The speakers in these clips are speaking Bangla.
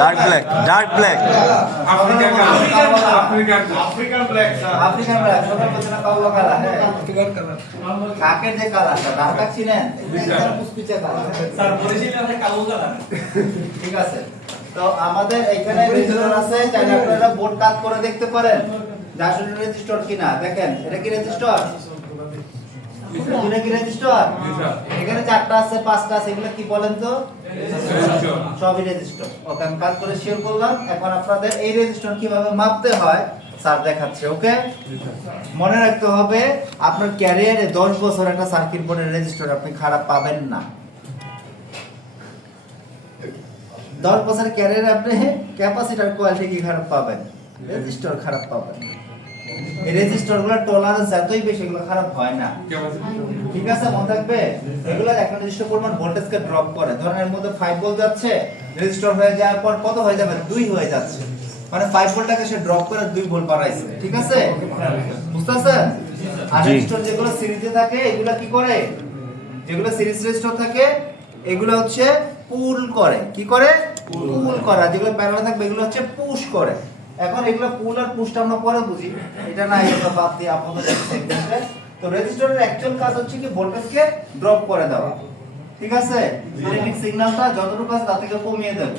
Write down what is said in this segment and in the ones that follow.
Dark black. African black. সবাই বলছে না কালো কালার, হ্যাঁ। কাকের যে কালারটা, ডার্ক কাক চিনেন? পুষ্পিচা কালার। স্যার বলেছিলেন আপনি কালো কালার। ঠিক আছে। তো আমাদের এখানে রেজিস্টার আছে, চাইলে আপনারা বোর্ড কাট করে দেখতে পারেন। যে আসলে রেজিস্টার কিনা দেখেন, এটা কি রেজিস্টার? এটা কি রেজিস্টার? এখানে 4টা আছে, 5টা আছে, এগুলো কি বলেন তো? সবই রেজিস্টার। ওকে, আমি কাট করে শেয়ার করলাম। এখন আপনাদের এই রেজিস্টার কিভাবে মাপতে হয় স্যার দেখাচ্ছে। ওকে, মনে রাখতে হবে আপনার ক্যারিয়ারে 10 বছর একটা সার্কিট বোর্ডের রেজিস্টার আপনি খারাপ পাবেন না। 10 বছরের ক্যারিয়ারে আপনি ক্যাপাসিটর কোয়ালিটি কি খারাপ পাবেন? রেজিস্টার খারাপ পাবেন। এই রেজিস্টারগুলো টলারেন্স এতই বেশি, এগুলো খারাপ হয় না। ঠিক আছে, মনে থাকবে। এগুলো একটা নির্দিষ্ট পরিমাণ ভোল্টেজকে ড্রপ করে। ধরেন এর মধ্যে 5 ভোল্ট যাচ্ছে, রেজিস্টার হয়ে যাওয়ার পর কত হয়ে যাবে? 2 হয়ে যাচ্ছে। মানে 5 ভোল্টটাকে সে ড্রপ করে 2 ভোল্ট বাড়াইছে। ঠিক আছে, বুঝতেছেন? আর রেজিস্টার যেগুলো সিরিজে থাকে এগুলো কি করে? যেগুলো সিরিজ রেজিস্টার থাকে এগুলো হচ্ছে পুল করে। কি করে? পুল করে। আর যেগুলো প্যারালাল থাকবে এগুলো হচ্ছে পুশ করে। এখন এগুলো পুল আর পুশটা আমরা পরে বুঝি, এটা না এটা বাদ দিয়ে আপাতত সেগমেন্টে। তো রেজিস্টারের অ্যাকচুয়াল কাজ হচ্ছে কি ভোল্টেজকে ড্রপ করে দেওয়া। ঠিক আছে, ইলেকট্রিক সিগন্যালটা যতটুকু আছে তার থেকে কমিয়ে দেবে,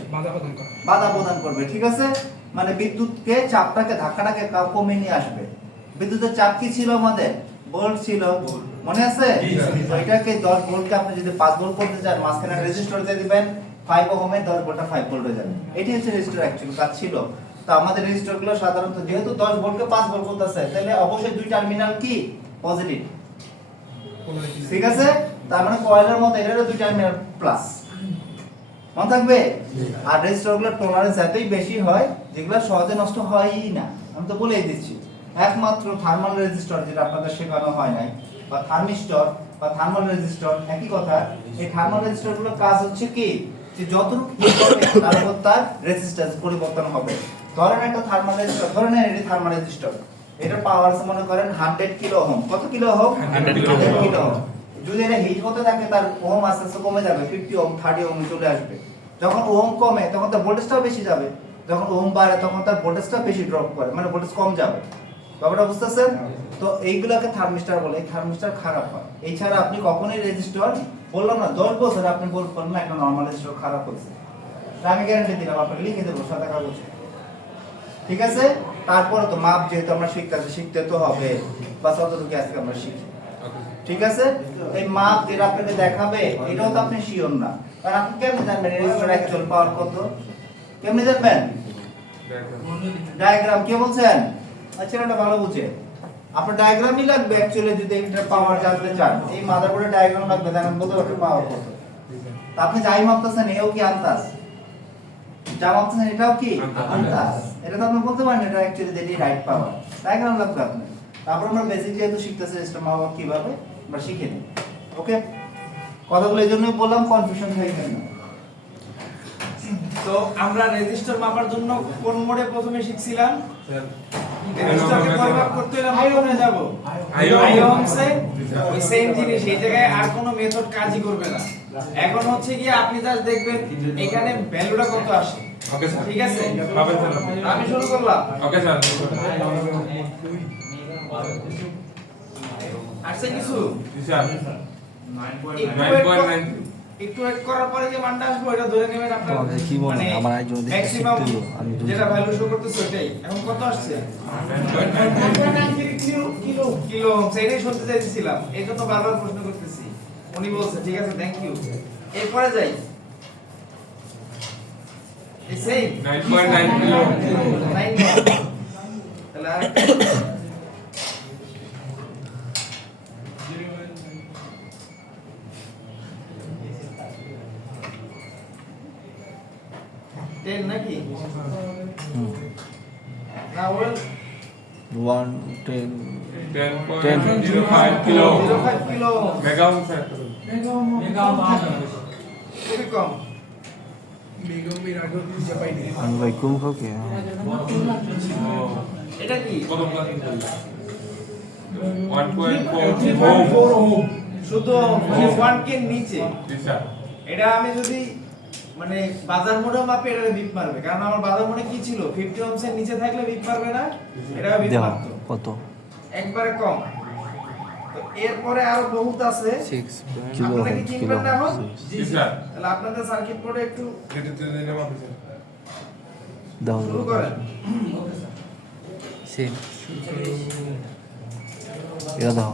বাধা প্রদান করবে। ঠিক আছে, মানে বিদ্যুৎকে চাপটাকে ধাক্কাটাকে কমিয়ে নিয়ে আসবে। বিদ্যুতের চাপ কি ছিল আমাদের? ভোল্ট ছিল, মনে আছে? তো এটাকে 10 ভোল্টকে আপনি যদি 5 ভোল্ট করতে চান, মাঝখানে রেজিস্টার দিয়ে দিবেন 5 ওহমে 10 ভোল্টটা 5 ভোল্ট হয়ে যাবে। এটাই হচ্ছে রেজিস্টার অ্যাকচুয়াল কাজ ছিল। তো আমাদের রেজিস্টারগুলো সাধারণত যেহেতু 10 ভোল্টকে 5 ভোল্ট করতেছে, তাহলে অবশ্যই দুই টার্মিনাল কি পজিটিভ। ঠিক আছে, তার মানে কয়েলের মতো এটারও দুই টার্মিনাল প্লাস। মনে থাকবে। আর রেজিস্টারগুলোর টলারেন্স এতই বেশি হয় যেগুলো সহজে নষ্ট হয়ই না। আমি তো বলেই দিচ্ছি, একমাত্র থার্মাল রেজিস্টার যেটা আপনাদের শেখানো হয় নাই, বা থার্মিস্টর বা থার্মাল রেজিস্টার একই কথা। এই থার্মাল রেজিস্টারগুলোর কাজ হচ্ছে কি, যে যতটুকু হিট হবে তার উপর তার রেজিস্ট্যান্স পরিবর্তন হবে। ধরেন একটা থার্মাল রেজিস্টার, ধরেন এটি থার্মাল রেজিস্টার, এটা পাওয়ার আছে মনে করেন 100 কিলো ওহম। কত কিলো ওহম? 100 kilo ohm. যদি এটা হিট হতে থাকে তার ওহম আস্তে আস্তে কমে যাবে, 50 ওহম 30 ওহম চলে আসবে। যখন ওহম কমে তখন তার ভোল্টেজটাও বেশি যাবে, যখন ওহম বাড়ে তখন তার ভোল্টেজটা বেশি ড্রপ করে, মানে ভোল্টেজ কম যাবে। ব্যাপারটা বুঝতেছেন? তো এইগুলোকে থার্মিস্টর বলে। এই থার্মিস্টর খারাপ হয়। এছাড়া আপনি কখনোই রেজিস্টার, বললাম না 10 বছর আপনি বলবেন না একটা নরমাল রেজিস্টার খারাপ হয়েছে, আমি গ্যারান্টি দিলাম, আপনাকে লিখে দেবো সাদা কাগজে। ঠিক আছে, তারপরে তো মাপ যেহেতু আমরা শিখতে তো হবে, বা যতটুকু আজকে আমরা শিখি। ঠিক আছে, এই মাপ যেটা আপনাকে দেখাবে এটাও তো আপনি শিওর না, কারণ আপনি কেমনে জানবেন রেজিস্টার অ্যাকচুয়াল পাওয়ার কত? কেমনে জানবেন? ডায়াগ্রাম। কে বলছেন? আচ্ছা, এটা ভালো বুঝে। আপনার ডায়াগ্রামই লাগবে অ্যাকচুয়ালি যদি এটা পাওয়ার জানতে চান। এই মাদারবোর্ডের ডায়াগ্রাম লাগবে, দেখেন বলতে পারবেন পাওয়ার কত। তা আপনি যাই মাপতেছেন এও কি আন্দাজ? যা মাপতেছেন এটাও কি আন্দাজ? এটা তো আপনি বলতে পারেন এটা অ্যাকচুয়ালি এটাই রাইট পাওয়ার। ডায়াগ্রাম লাগবে আপনার। তারপর আমরা বেসিক যেহেতু শিখতেছি সিস্টেম মাপা কিভাবে আমরা শিখে নিই। ওকে, কথাগুলো এই জন্যই বললাম, কনফিউশন হয়ে গেল না। তো আমরা রেজিস্টার মাপার জন্য কোন মোডে প্রথমে শিখছিলাম? রেজিস্টারকে পরিমাপ করতে হলে হাই ওহমে যাব। হাই ওহমসে ওই সেম জিনিস, এই জায়গায় আর কোনো মেথড কাজই করবে না। এখন হচ্ছে কি আপনি জাস্ট দেখবেন এখানে ভ্যালুটা কত আসে। ওকে স্যার, ঠিক আছে, হবে স্যার। আমি শুরু করলাম। Okay sir. আসছে কিছু? জি স্যার। একটু ওয়েট করার পরে যে মানটা আসবে ওটা ধরে নেবেন আপনারা। কি বলেন? আমার একজন দেখতে ম্যাক্সিমাম শিখতে হলো, আমি যেটা ভ্যালু শো করতেছে ওটাই। এখন কত আসছে? কিলো। সেটাই শুনতে চাইছিলাম, এই জন্য বারবার প্রশ্ন করতেছি। উনি বলছে ঠিক আছে, থ্যাংক ইউ। এরপরে যাই, এই সেম 9.9 কিলো। 9 তাহলে আর 10 নাকি? না well 10.05 kilo. 05 kilo mega ohm sir. খুবই কম। আমি ভাই কোন কাউকে এটা কি? কত ক্লাস করলেন? 1.4 ওহম। শুধু 1 কে নিচে। জি স্যার। এটা আমি যদি মানে বাজার মোড়েও মাপে এটা বিপ মারবে, কারণ আমার বাজার মোড়ে কি ছিল 50 ওহমস এর নিচে থাকলে বিপ মারবে না, এটা বিপ দেখো মারতো কত একবারে কম। তো এরপরে আরো বহুত আছে, কিলো আপনারা কি কিলো চিনবেন না এখন? জি স্যার তাহলে আপনাদের সার্কিট বোর্ডে একটু এটা তো দিনে মাপে স্যার দাও শুরু করেন। এটা দাও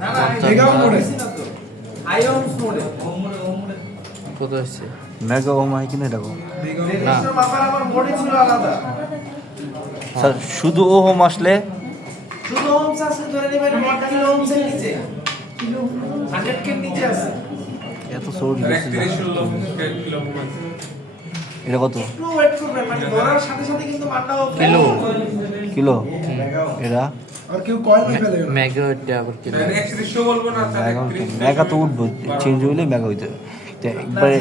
না না আমি মেগা মোড়ে তো আইওমস মোড়ে কত আসছে? মেগা ওম হয় কিনা দেখো রেজিস্টার মাপার আমার মোড়ে ছিল আলাদা, স্যার শুধু ওহম আসলে শুধু ওহমস আছে ধরে নেবেন 1 কিলো ওহমস এর নিচে, 100 কে নিচে আছে, এত সৌর স্যার দিচ্ছে 31 ষোলো কিলো আছে এটা কত একটু ওয়েট করবেন, মানে ধরার সাথে সাথে কিন্তু মানটাও কিলো। কিলো এটা মেগা ওটা আবার কিলো। স্যার 31 বলবো না স্যার মেগা 31 মেগা তো উঠবো চেঞ্জ হইলে মেগা হইতে হবে। তো একবারে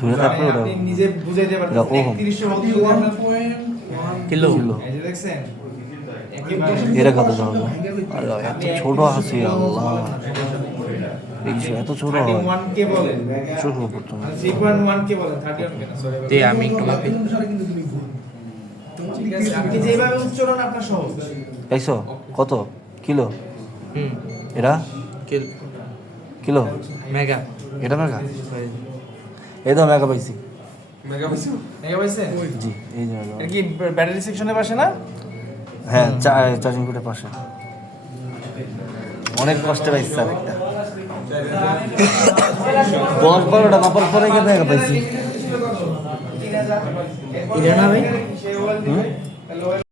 ধরে থাকলে ওটা আপনি নিজে বুঝাইতে পারবেন, এটা ওহম। 31 বলতে যদি আপনার কিলো। কিলো এই যে দেখছেন এটা কত ধরো আল্লাহ এত ছোট আছে আল্লাহ এই যে এত ছোট হয় 31 কে বলেন, ছোট প্রথম 3.1 কে বলেন, 31 কে না, সরি তে আমি একটু মাপি। ঠিক আছে, আপনি যেভাবে উচ্চারণ আপনার সহজ। পাইছো কত কিলো হুম এটা কিলো কিলো মেগা। এটা মেগা এই তো মেগা পাইছি মেগা পাইছো দেখে পাইছেন? জি এই যে এটা কি ব্যাটারি সেকশনে বসে না? হ্যাঁ চার্জিং পোর্টের পাশে অনেক কষ্টে পাইছি স্যার একটা 10-12টা মাপার পরে গিয়ে মেগা পাইছি এটা না ভাই?